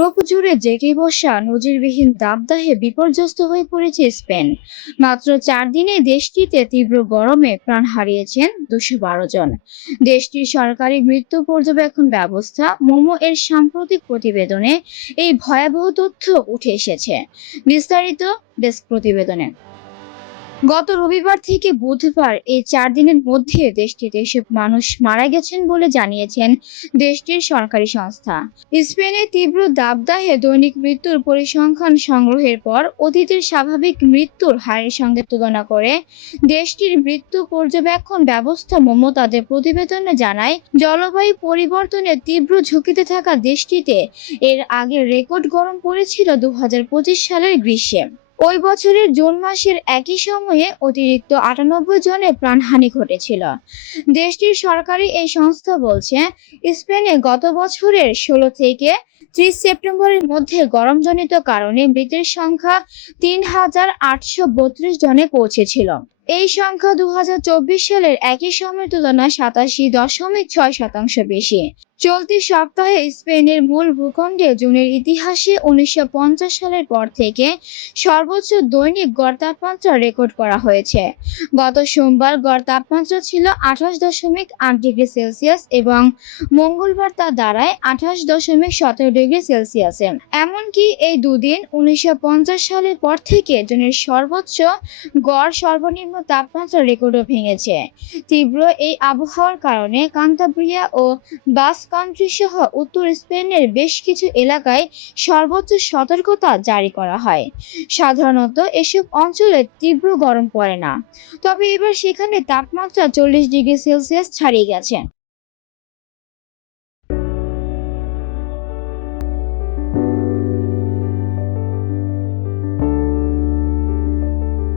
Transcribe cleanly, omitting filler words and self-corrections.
Europe জুড়ে জেঁকে বসা নজিরবিহীন দাবদাহে বিপর্যস্ত হয়ে পড়েছে স্পেন। মাত্র 4 দিনে দেশটিতে তীব্র গরমে প্রাণ হারিয়েছেন 212 জন। দেশটির সরকারি মৃত্যু পর্যবেক্ষণ ব্যবস্থা মোমো এর সাম্প্রতিক প্রতিবেদনে এই ভয়াবহ তথ্য উঠে এসেছে। বিস্তারিত ডেস্ক প্রতিবেদনে। গত রবিবার থেকে বুধবার এই 4 দিনের মধ্যে দেশটিতে এসব মানুষ মারা গেছেন বলে জানিয়েছেন দেশটির সরকারি সংস্থা। স্পেনে তীব্র দাবদাহে দৈনিক মৃত্যুর পরিসংখ্যান সংগ্রহের পর অতীতের স্বাভাবিক মৃত্যুর হারের সঙ্গে তুলনা করে দেশটির মৃত্যু পর্যবেক্ষণ ব্যবস্থা মোমো তাদের প্রতিবেদনে জানায়, জলবায়ু পরিবর্তনের তীব্র ঝুঁকিতে থাকা দেশটিতে এর আগে রেকর্ড গরম পড়েছিল 2025 সালের গ্রীষ্মে। ওই বছরের জুন মাসের একই সময়ে অতিরিক্ত 98 জনের প্রাণহানি ঘটেছিল। দেশটির সরকারি এই সংস্থা বলছে, স্পেনে গত বছরের 16 থেকে 30 সেপ্টেম্বরের মধ্যে গরমজনিত কারণে মৃতের সংখ্যা 3832 জনে পৌঁছেছিল। এই সংখ্যা 2024 সালের একই সময়ের তুলনায় 87.6% বেশি। চলতি সপ্তাহে স্পেনের মূল ভূখণ্ডে জুনের ইতিহাসে 1950 সালের পর থেকে সর্বোচ্চ দৈনিক গড় তাপমাত্রা রেকর্ড করা হয়েছে। গত সোমবার গড় তাপমাত্রা ছিল 28.8 ডিগ্রি সেলসিয়াস এবং মঙ্গলবার তা দাঁড়ায় 28.17 ডিগ্রি সেলসিয়াসে। এমনকি এই দুদিন 1950 সালের পর থেকে জুনের সর্বোচ্চ গড় সর্বনিম্ন তাপমাত্রা রেকর্ডও ভেঙেছে। তীব্র এই আবহাওয়ার কারণে কান্তাব্রিয়া ও বাস্ক কান্ট্রি সহ উত্তর স্পেনের বেশ কিছু এলাকায় সর্বোচ্চ সতর্কতা জারি করা হয়। সাধারণত এসব অঞ্চলে তীব্র গরম পড়ে না, তবে এবার সেখানে তাপমাত্রা 40 ডিগ্রি সেলসিয়াস ছাড়িয়ে গেছে।